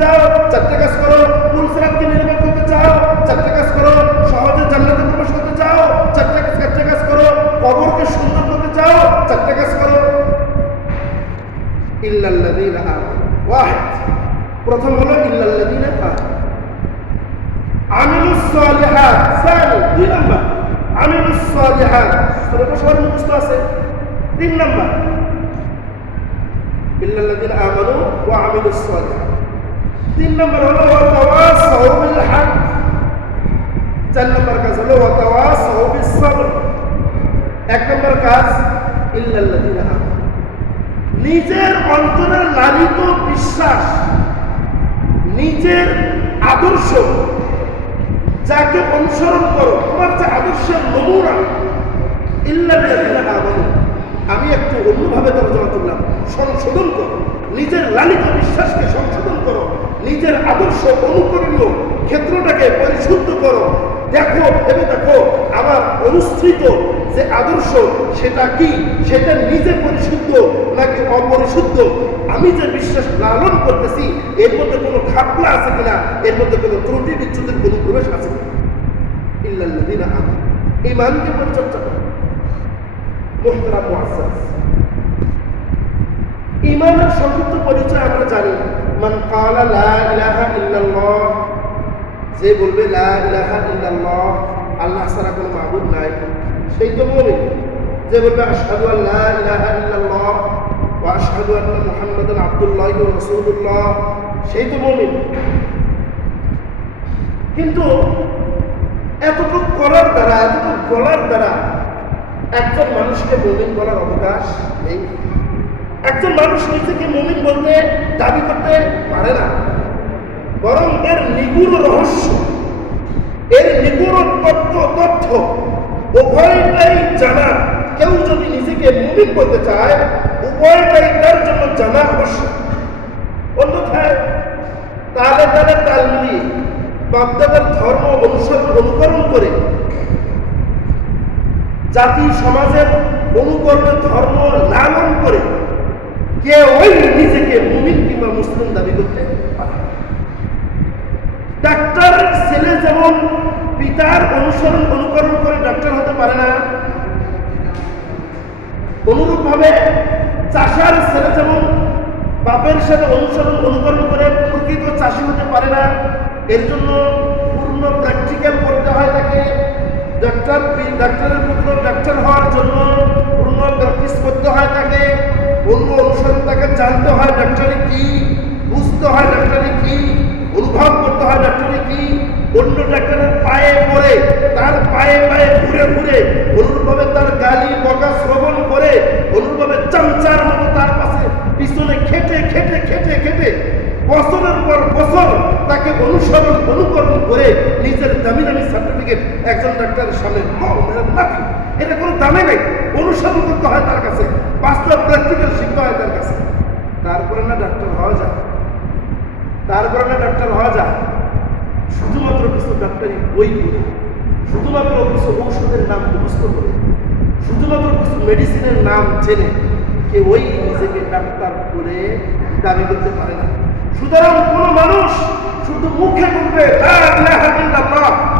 চাও, চারটে কাজ করো পুলসরাতকে নিরাপদ করতে চাও, চারটে কাজ করো, সহজে জান্নাতে প্রবেশ করতে চাও, চারটে কাজ চারটে কাজ করো, কবরকে সুন্দর করতে চাও, চারটে কাজ করো। ইল্লাল্লাযীনা ওয়াহিদ প্রথম হলো ইল্লাল্লাযীনা আমিলুস সালিহাত। সানি দুই নাম্বার। আমিলুস সালিহাত। সূরা সবার মুখস্থ আছে। তিন নাম্বার। ইল্লাল্লাযীনা আমানু ওয়া আমিলুস সালিহাত। তিন নাম্বার হলো ওয়া তাওয়াসাউ হক চার নাম্বার কাজ হলো ওয়া তাওয়াসাউ এক নম্বর কাজ, ইল্লাল্লাযীনা আমানু। নিজের অন্তরের লালিত বিশ্বাস, নিজের আদর্শ, যাকে অনুসরণ করো, তোমার যে আদর্শের নমুনা, ইল্লাল্লাযীনা আমানু। আমি একটু অন্যভাবে তর্জমা করলাম। সংশোধন করো। নিজের লালিত বিশ্বাসকে সংশোধন করো। নিজের আদর্শ অনুকরণীয় ক্ষেত্রটাকে পরিশুদ্ধ করো। দেখো, ভেবে দেখো আমার অনুসৃত যে আদর্শ সেটা কি? সেটা নিজে পরিশুদ্ধ নাকি অপরিশুদ্ধ? আমি যে বিশ্বাস লালন করতেছি, এর মধ্যে কোনো খাপলা আছে কিনা? এর মধ্যে কোনো ত্রুটি বিচ্ছুতির কোনো প্রবেশ আছে আমানু। ইমানকে পরিচর্যা করো। মোহতারাম মুআজ্জাজ। ইমানের সংক্ষিপ্ত পরিচয় আমরা জানি। মান কালা লা ইলাহা ইল্লাল্লাহ। যে বলবে লা ইলাহা ইল্লাল্লাহ, আল্লাহ ছাড়া কোনো মাবুদ নাই। সেই তো মুমিন। যে বলবে আশহাদু আল লা ইলাহা ইল্লাল্লাহ ওয়া আশহাদু আন্না মুহাম্মাদান আবদুল্লাহি ওয়া রাসূলুল্লাহ, সেই তো মুমিন। কিন্তু এতটুকু করার দ্বারা, এতটুকু বলার দ্বারা একজন মানুষকে মুমিন বলার অবকাশ নেই। একজন মানুষ নিজেকে মুমিন বলতে দাবি করতে পারে না। বরং এর নিগুড় রহস্য, এর নিগুড় তথ্য তথ্য উভয়টাই জানা। কেউ যদি নিজেকে মুমিন বলতে চায়, উভয়টাই তার জন্য জানা আবশ্যক। অন্যথায় তালে তালে তাল মিলিয়ে বাপদাদার ধর্ম অনুসরণ অনুকরণ করে জাতি সমাজের অনুকরণের ধর্ম লালন করে কেউই নিজেকে মুমিন কিংবা মুসলিম দাবি করতে ডাক্তার ছেলে যেমন পিতার অনুসরণ অনুকরণ করে ডাক্তার হতে পারে না অনুরূপ ভাবে চাষার ছেলে যেমন বাপের সাথে অনুসরণ অনুকরণ করে প্রকৃত চাষি হতে পারে না, এর জন্য পূর্ণ প্র্যাকটিক্যাল করতে হয় তাকে। ডাক্তার ডাক্তারের পুত্র ডাক্তার হওয়ার জন্য পূর্ণ প্র্যাকটিস করতে হয় তাকে। অন্য অনুসারে তাকে জানতে হয়, ডাক্তারি কি? বুঝতে হয়, ডাক্তারি কি? অনুভব করতে হয়, ডাক্তারি কি? অন্য ডাক্তারের পায়ে পড়ে, তার পায়ে পায়ে ঘুরে ঘুরে, অনুরূপভাবে তার গালি, বকা শ্রবণ করে, অনুরূপভাবে চামচার মতো তার পাশে পিছনে খেটে খেটে খেটে খেটে, বছরের পর বছর তাকে অনুসরণ, অনুকরণ করে নিজের দামি দামি সার্টিফিকেট একজন ডাক্তারের সামনে নাকি এটা কোনো দামে নেই। অনুসরণ করতে হয় তার কাছে। বাস্তব প্র্যাকটিক্যাল শিখতে হয় তার কাছে। তারপরে না ডাক্তার হওয়া যায়। তারপরে না ডাক্তার হওয়া যায়। শুধুমাত্র কিছু ডাক্তারি বই পড়ে। শুধুমাত্র কিছু ঔষধের নাম মুখস্থ করে। শুধুমাত্র কিছু মেডিসিনের নাম জেনে। কেউই নিজেকে ডাক্তার করে দাবি করতে পারে না। সুতরাং কোনো মানুষ শুধু মুখে বলবে "লা ইলাহা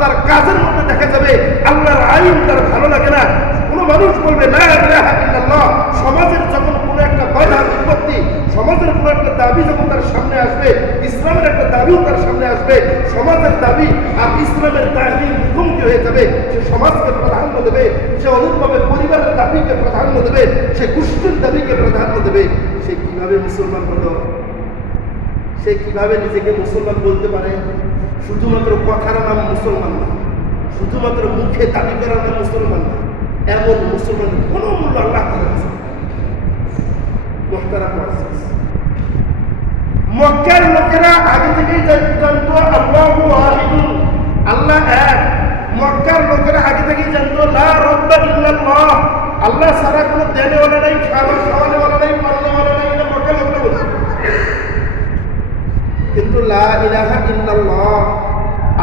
তার কাজের মধ্যে দেখা যাবে আল্লাহর আইন তার ভালো লাগে না। কোনো মানুষ বলবে "লা ইলাহা ইল্লাল্লাহ", সমাজের যখন কোনো একটা বাধা বিপত্তি সমাজের কোনো একটা দাবি যখন তার সামনে আসবে ইসলামের একটা দাবিও তার সামনে আসবে সমাজের দাবি আর ইসলামের দাবি মুখোমুখি হয়ে যাবে। সে সমাজকে প্রাধান্য দেবে সে অনুরূপভাবে পরিবারের দাবিকে প্রাধান্য দেবে সে গোষ্ঠীর দাবিকে প্রাধান্য দেবে। সে কীভাবে মুসলমান হলো? সে কীভাবে নিজেকে মুসলমান বলতে পারে? শুধুমাত্র কথার নাম মুসলমান না, শুধুমাত্র মুখে দাবি করার নাম মুসলমান না, এমন মুসলমান কোনো মূল্য আল্লাহ। মক্কার লোকেরা আগে থেকেই জানতো আল্লাহ আল্লাহ এক। মক্কার লোকেরা আগে থেকেই জানতো, লা রব্বা ইল্লাল্লাহ। আল্লাহ ছাড়া কোনো দেনেওয়ালা নাই খাবার খাওয়ানেওয়ালা নাই পাল্লাওয়ালা নাই এটা মক্কার লোকেরা বলতো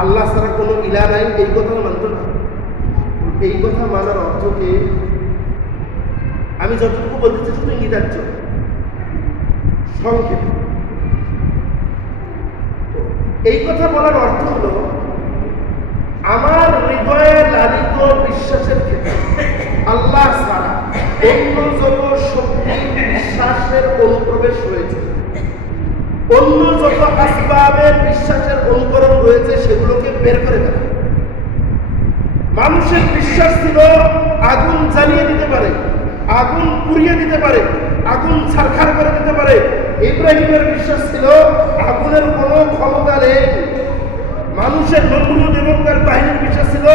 আল্লাহ ছাড়া কোনো ইলা নাই, এই কথা মানত না। এই কথা মানার অর্থ কি? আমি যতটুকু বলতেছি শুধু ইঙ্গিতার্য সংক্ষেপে। এই কথা বলার অর্থ হলো, আমার হৃদয়ে লালিত বিশ্বাসের ক্ষেত্রে আল্লাহ ছাড়া অন্য যত শক্তি, বিশ্বাসের অনুপ্রবেশ রয়েছে অন্য যত আসবাবের বিশ্বাসের অনুকরণ রয়েছে, সেগুলোকে বের করে দেয় মানুষের বিশ্বাস ছিল আগুন জ্বালিয়ে দিতে পারে, আগুন পুড়িয়ে দিতে পারে, আগুন ছারখার করে দিতে পারে। ইব্রাহিমের বিশ্বাস ছিল আগুনের কোনো ক্ষমতা নেই। মানুষের নমরুদ এবং তার বাহিনীর বিশ্বাস ছিল,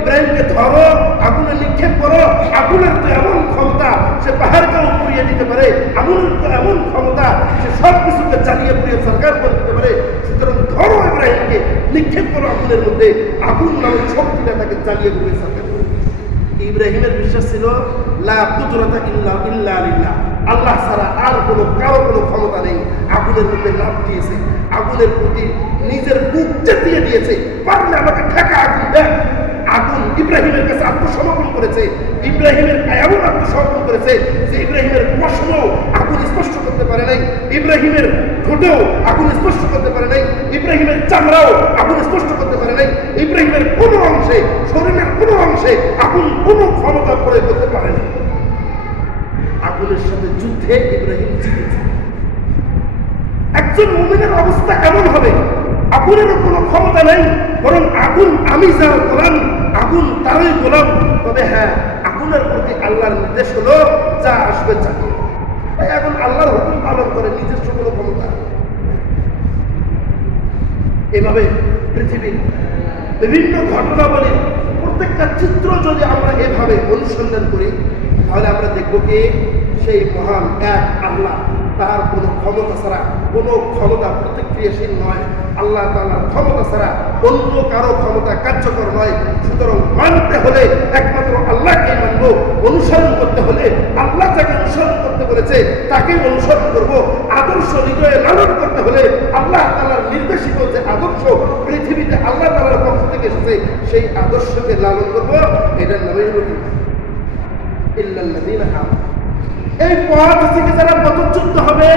ইব্রাহিমকে ধরো, আগুনে নিক্ষেপ করো, আগুনের তো এমন ক্ষমতা, সে পাহাড়কেও পুড়িয়ে দিতে পারে, আগুনের তো এমন ক্ষমতা সে সব কিছুকে জ্বালিয়ে পুড়িয়ে সরকার করে দিতে পারে, সুতরাং ধরো ইব্রাহিমকে নিক্ষেপ করো আগুনের মধ্যে। আগুন নামক শক্তিটা তাকে জ্বালিয়ে পুড়িয়ে সরকার। ইব্রাহিমের বিশ্বাস ছিল, লা কুদরতা ইল্লা ইল্লা লিল্লাহ। আল্লাহ ছাড়া আর কোনো, কারও কোনো ক্ষমতা নেই। আগুনের মধ্যে লাভ দিয়েছে। আগুনের প্রতি নিজের বুক চেতিয়ে দিয়েছে। পারলে আমাকে ঠেকা আগুন দেখ আগুন ইব্রাহিমের কাছে আত্মসমর্পণ করেছে। ইব্রাহিমের এমন আত্মসমর্পণ করেছে যে ইব্রাহিমের প্রশ্ন আগুন স্পষ্ট নাই, ইব্রাহিমের ঠোঁটেও আগুন স্পষ্ট করতে পারে নাই, ইব্রাহিমের চামড়াও আগুন স্পষ্ট করতে পারে নাই, ইব্রাহিমের কোনো অংশে, শরীরের কোনো অংশে আগুন কোনো ক্ষমতা প্রয়োগ করতে পারে না আগুনের সাথে যুদ্ধে ইব্রাহিম জিতেছে। একজন মুমিনের অবস্থা কেমন হবে, আগুনেরও কোনো ক্ষমতা নেই, বরং আগুন আমি যার গোলাম, আগুন তারই গোলাম। তবে হ্যাঁ আগুনের প্রতি আল্লাহর নির্দেশ হলো, যা আসবে চাকরি এখন আল্লাহর পালন করে নিজস্ব কোনো ক্ষমতা। এভাবে পৃথিবীর বিভিন্ন ঘটনাবলী, প্রত্যেকটা চিত্র যদি আমরা এভাবে অনুসন্ধান করি, তাহলে আমরা দেখব কি? সেই মহান এক আল্লাহ। তার কোনো ক্ষমতা ছাড়া, কোনো ক্ষমতা প্রতিক্রিয়াশীল নয়। আল্লাহ তাআলার ক্ষমতা ছাড়া অন্য কারও ক্ষমতা কার্যকর নয়। সুতরাং মানতে হলে একমাত্র আল্লাহকে মানব। অনুসরণ করতে হলে আল্লাহ যাকে অনুসরণ করতে বলেছে তাকে অনুসরণ করব। আদর্শ হৃদয়ে লালন করতে হলে আল্লাহ তালার নির্দেশিত যে আদর্শ পৃথিবীতে আল্লাহ তালার পক্ষ থেকে এসেছে, সেই আদর্শকে লালন করব। এটার নামে হলো ঈমান। এই পথ থেকে যারা পদচ্যুত হবে,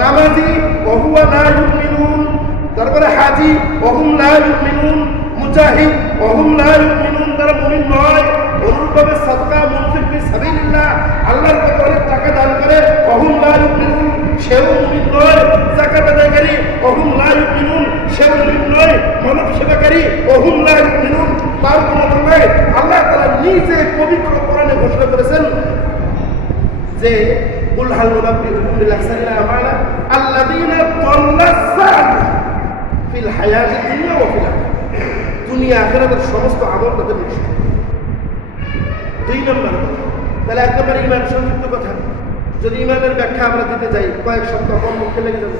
নামাজি অহুয়া লা ইউমিনুন, তারপরে হাজি অহুম লা ইউমিনুন, মুজাহিদ অহুম লা ইউমিনুন, তারা মুমিন নয়, অনুরূপভাবে সাদকা ফি সাবিলিল্লাহ, আল্লাহর পথে অনেক টাকা দান করে অহুম লা ইউমিনুন, সেও মুমিন নয়, যাকাত আদায়কারী অহুম লা ইউমিনুন, সেও মুমিন নয়, মানব সেবাকারী অহুম লা ইউমিনুন, তার কোনো আল্লাহ তাআলা নিজে পবিত্র কোরআনে ঘোষণা করেছেন যে, কুল হাল নুনাব্বিউকুম বিল আখসারিনা আমালা আল্লাযীনা দাল্লা সা'য়ুহুম ফিল হায়াতি দুনিয়া ওয়া ফিল দুনিয়া আখিরাতের সমস্ত আমল তাদের নষ্ট দুই নম্বর তাহলে এক ইমান সংযুক্ত কথা। যদি ইমানের ব্যাখ্যা আমরা দিতে যাই, কয়েক সপ্তাহ কম মুখে লেগে যাবে।